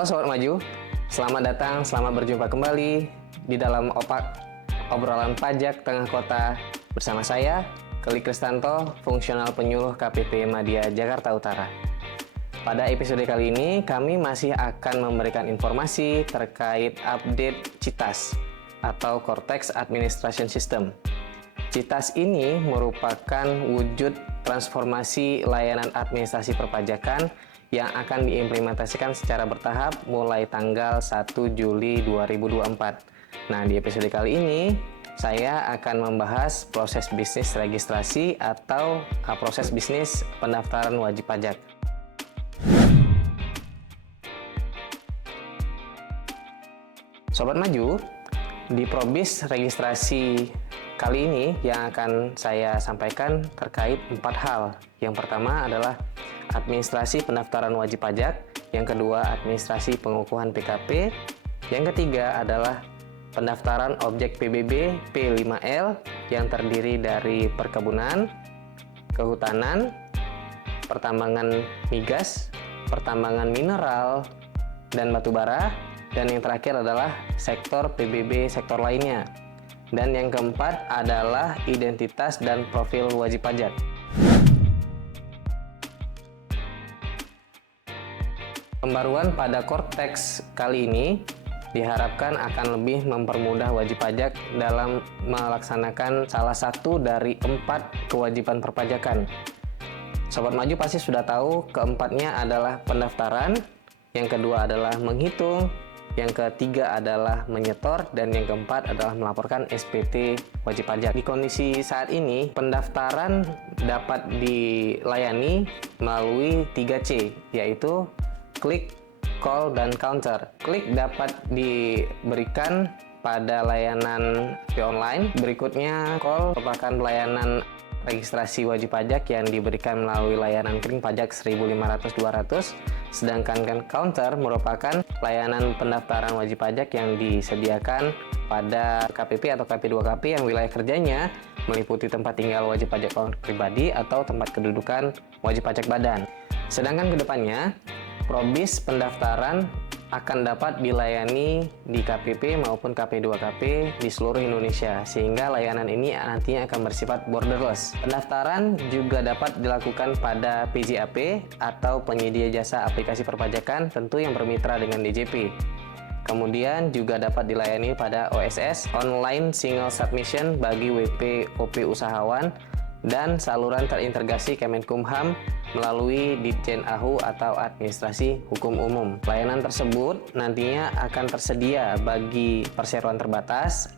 Halo Sobat Maju, selamat datang, selamat berjumpa kembali di dalam obrolan pajak tengah kota bersama saya, Kelly Kristanto, fungsional penyuluh KPP Madya Jakarta Utara. Pada episode kali ini, kami masih akan memberikan informasi terkait update CITAS atau Cortex Administration System. CITAS ini merupakan wujud transformasi layanan administrasi perpajakan yang akan diimplementasikan secara bertahap mulai tanggal 1 Juli 2024. Nah, di episode kali ini, saya akan membahas proses bisnis registrasi atau proses bisnis pendaftaran wajib pajak. Sobat Maju, di probis registrasi kali ini yang akan saya sampaikan terkait 4 hal. Yang pertama adalah administrasi pendaftaran wajib pajak, yang kedua administrasi pengukuhan PKP, yang ketiga adalah pendaftaran objek PBB P5L yang terdiri dari perkebunan, kehutanan, pertambangan migas, pertambangan mineral, dan batubara, dan yang terakhir adalah sektor PBB sektor lainnya. Dan yang keempat adalah identitas dan profil wajib pajak. Pembaruan pada Cortex kali ini diharapkan akan lebih mempermudah wajib pajak dalam melaksanakan salah satu dari 4 kewajiban perpajakan. Sobat Maju pasti sudah tahu keempatnya adalah pendaftaran, yang kedua adalah menghitung, yang ketiga adalah menyetor, dan yang keempat adalah melaporkan SPT wajib pajak. Di kondisi saat ini, pendaftaran dapat dilayani melalui 3C, yaitu klik, call, dan counter. Klik dapat diberikan pada layanan online. Berikutnya, call merupakan pelayanan registrasi wajib pajak yang diberikan melalui layanan kering pajak 1.500-200. Sedangkan counter merupakan layanan pendaftaran wajib pajak yang disediakan pada KPP atau KP2KP yang wilayah kerjanya meliputi tempat tinggal wajib pajak orang pribadi atau tempat kedudukan wajib pajak badan. Sedangkan kedepannya, probis pendaftaran akan dapat dilayani di KPP maupun KP2KP di seluruh Indonesia, sehingga layanan ini nantinya akan bersifat borderless. Pendaftaran juga dapat dilakukan pada PJAP atau penyedia jasa aplikasi perpajakan, tentu yang bermitra dengan DJP. Kemudian juga dapat dilayani pada OSS, Online Single Submission bagi WP OP usahawan, dan saluran terintegrasi Kemenkumham melalui Ditjen AHU atau Administrasi Hukum Umum. Layanan tersebut nantinya akan tersedia bagi perseroan terbatas,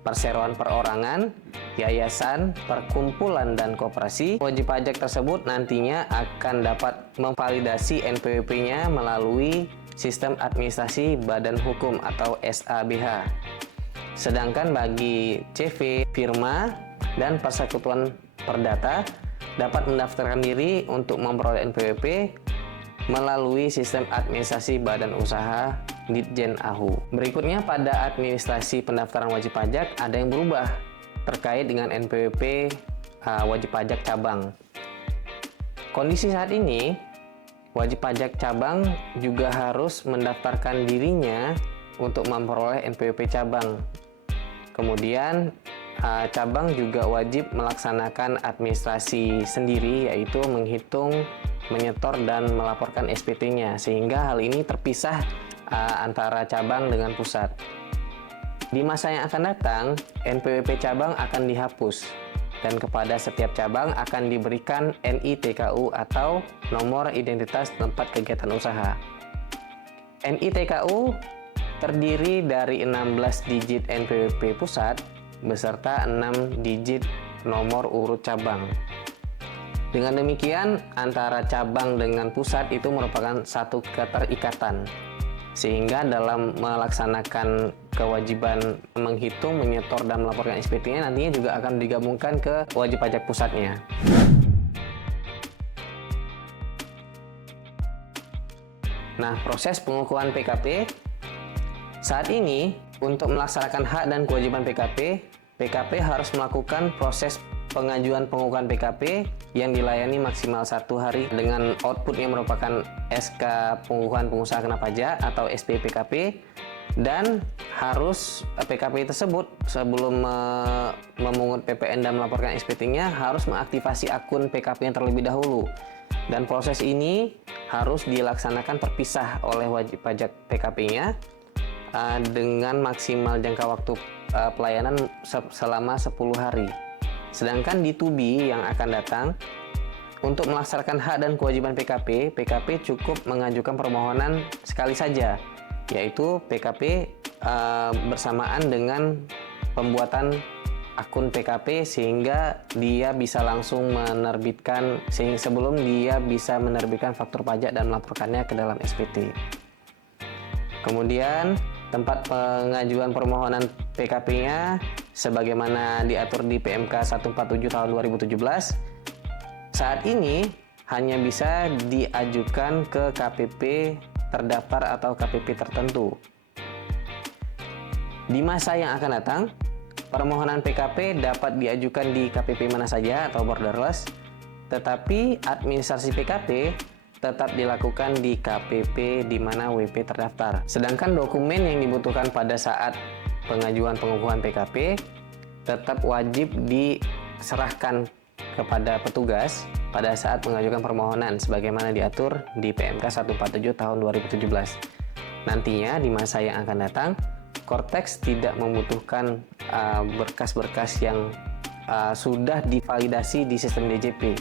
perseroan perorangan, yayasan, perkumpulan, dan koperasi. Wajib pajak tersebut nantinya akan dapat memvalidasi NPWP-nya melalui Sistem Administrasi Badan Hukum atau SABH. Sedangkan bagi CV, firma, dan persekutuan perdata dapat mendaftarkan diri untuk memperoleh NPWP melalui sistem administrasi badan usaha Ditjen AHU. Berikutnya, pada administrasi pendaftaran wajib pajak ada yang berubah terkait dengan NPWP wajib pajak cabang. Kondisi saat ini, wajib pajak cabang juga harus mendaftarkan dirinya untuk memperoleh NPWP cabang. Kemudian cabang juga wajib melaksanakan administrasi sendiri, yaitu menghitung, menyetor, dan melaporkan SPT-nya, sehingga hal ini terpisah antara cabang dengan pusat. Di masa yang akan datang, NPWP cabang akan dihapus, dan kepada setiap cabang akan diberikan NITKU atau Nomor Identitas Tempat Kegiatan Usaha. NITKU terdiri dari 16 digit NPWP pusat beserta 6 digit nomor urut cabang. Dengan demikian, antara cabang dengan pusat itu merupakan satu keterikatan, sehingga dalam melaksanakan kewajiban menghitung, menyetor, dan melaporkan SPT-nya nantinya juga akan digabungkan ke wajib pajak pusatnya. Nah, proses pengukuhan PKP saat ini, untuk melaksanakan hak dan kewajiban PKP harus melakukan proses pengajuan pengukuhan PKP yang dilayani maksimal 1 hari dengan outputnya merupakan SK pengukuhan pengusaha kena pajak atau SPPKP, dan harus PKP tersebut sebelum memungut PPN dan melaporkan SPT-nya harus mengaktifasi akun PKP yang terlebih dahulu, dan proses ini harus dilaksanakan terpisah oleh wajib pajak PKP-nya dengan maksimal jangka waktu pelayanan selama 10 hari. Sedangkan di 2B yang akan datang, untuk melaksanakan hak dan kewajiban PKP cukup mengajukan permohonan sekali saja, yaitu PKP bersamaan dengan pembuatan akun PKP sehingga dia bisa langsung menerbitkan, sebelum dia bisa menerbitkan faktur pajak dan melaporkannya ke dalam SPT. Kemudian tempat pengajuan permohonan PKP-nya sebagaimana diatur di PMK 147 tahun 2017 saat ini hanya bisa diajukan ke KPP terdaftar atau KPP tertentu. Di masa yang akan datang, permohonan PKP dapat diajukan di KPP mana saja atau borderless, tetapi administrasi PKP tetap dilakukan di KPP di mana WP terdaftar. Sedangkan dokumen yang dibutuhkan pada saat pengajuan pengukuhan PKP tetap wajib diserahkan kepada petugas pada saat mengajukan permohonan sebagaimana diatur di PMK 147 tahun 2017. Nantinya di masa yang akan datang, Kortex tidak membutuhkan berkas-berkas yang sudah divalidasi di sistem DJP.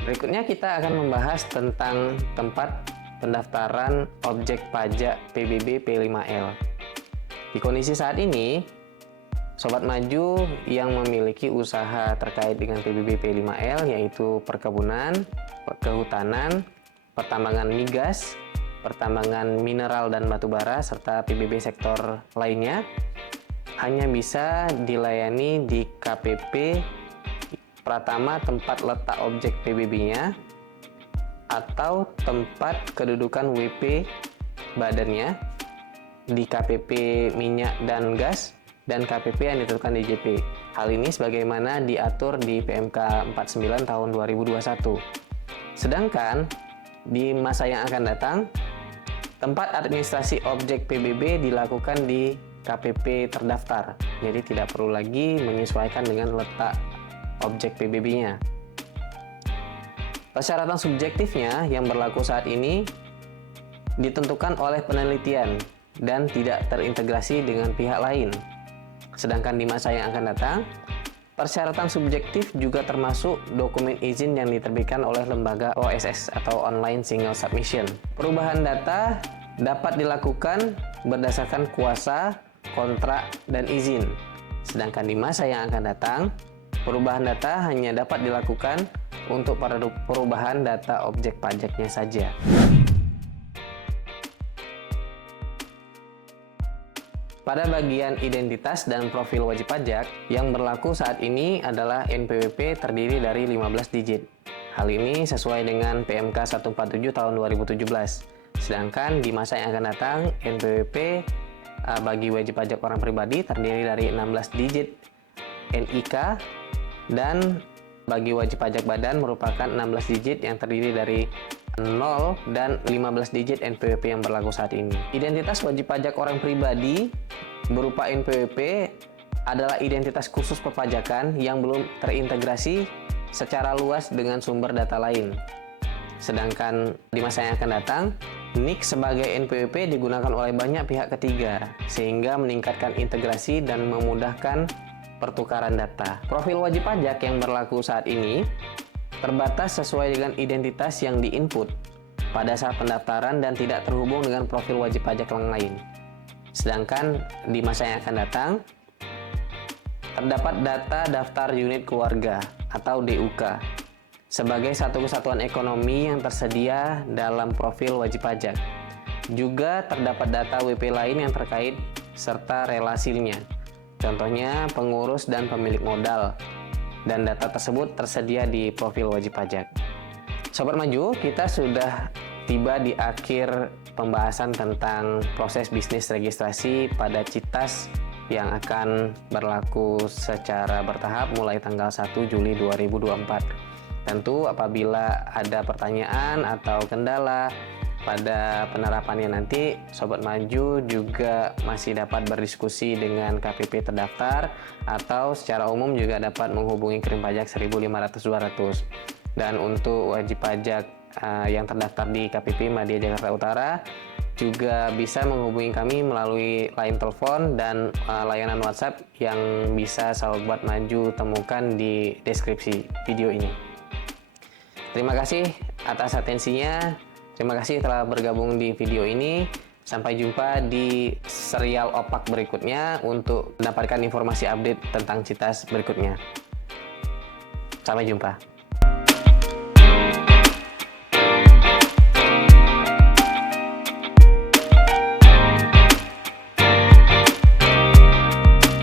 Berikutnya kita akan membahas tentang tempat pendaftaran objek pajak PBB P5L. Di kondisi saat ini, Sobat Maju yang memiliki usaha terkait dengan PBB P5L yaitu perkebunan, kehutanan, pertambangan migas, pertambangan mineral dan batubara, serta PBB sektor lainnya, hanya bisa dilayani di KPP Pratama tempat letak objek PBB-nya atau tempat kedudukan WP badannya di KPP minyak dan gas dan KPP yang ditentukan DJP. Hal ini sebagaimana diatur di PMK 49 tahun 2021. Sedangkan di masa yang akan datang, tempat administrasi objek PBB dilakukan di KPP terdaftar. Jadi tidak perlu lagi menyesuaikan dengan letak objek PBB-nya. Persyaratan subjektifnya yang berlaku saat ini ditentukan oleh penelitian dan tidak terintegrasi dengan pihak lain. Sedangkan di masa yang akan datang, persyaratan subjektif juga termasuk dokumen izin yang diterbitkan oleh lembaga OSS atau Online Single Submission. Perubahan data dapat dilakukan berdasarkan kuasa, kontrak, dan izin. Sedangkan di masa yang akan datang, perubahan data hanya dapat dilakukan untuk perubahan data objek pajaknya saja. Pada bagian identitas dan profil wajib pajak, yang berlaku saat ini adalah NPWP terdiri dari 15 digit. Hal ini sesuai dengan PMK 147 tahun 2017. Sedangkan di masa yang akan datang, NPWP bagi wajib pajak orang pribadi terdiri dari 16 digit NIK, dan bagi wajib pajak badan merupakan 16 digit yang terdiri dari 0 dan 15 digit NPWP yang berlaku saat ini. Identitas wajib pajak orang pribadi berupa NPWP adalah identitas khusus perpajakan yang belum terintegrasi secara luas dengan sumber data lain. Sedangkan di masa yang akan datang, NIK sebagai NPWP digunakan oleh banyak pihak ketiga sehingga meningkatkan integrasi dan memudahkan pertukaran data. Profil wajib pajak yang berlaku saat ini terbatas sesuai dengan identitas yang diinput pada saat pendaftaran dan tidak terhubung dengan profil wajib pajak yang lain. Sedangkan di masa yang akan datang, terdapat data daftar unit keluarga atau DUK sebagai satu kesatuan ekonomi yang tersedia dalam profil wajib pajak. Juga terdapat data WP lain yang terkait serta relasinya. Contohnya pengurus dan pemilik modal, dan data tersebut tersedia di profil wajib pajak. Sobat Maju, kita sudah tiba di akhir pembahasan tentang proses bisnis registrasi pada Citas yang akan berlaku secara bertahap mulai tanggal 1 Juli 2024. Tentu apabila ada pertanyaan atau kendala pada penerapannya nanti, Sobat Maju juga masih dapat berdiskusi dengan KPP terdaftar atau secara umum juga dapat menghubungi Kirim Pajak 1500-200. Dan untuk wajib pajak yang terdaftar di KPP Madya Jakarta Utara juga bisa menghubungi kami melalui line telepon dan layanan WhatsApp yang bisa Sobat Maju temukan di deskripsi video ini. Terima kasih atas atensinya. Terima kasih telah bergabung di video ini. Sampai jumpa di serial opak berikutnya untuk mendapatkan informasi update tentang Citas berikutnya. Sampai jumpa.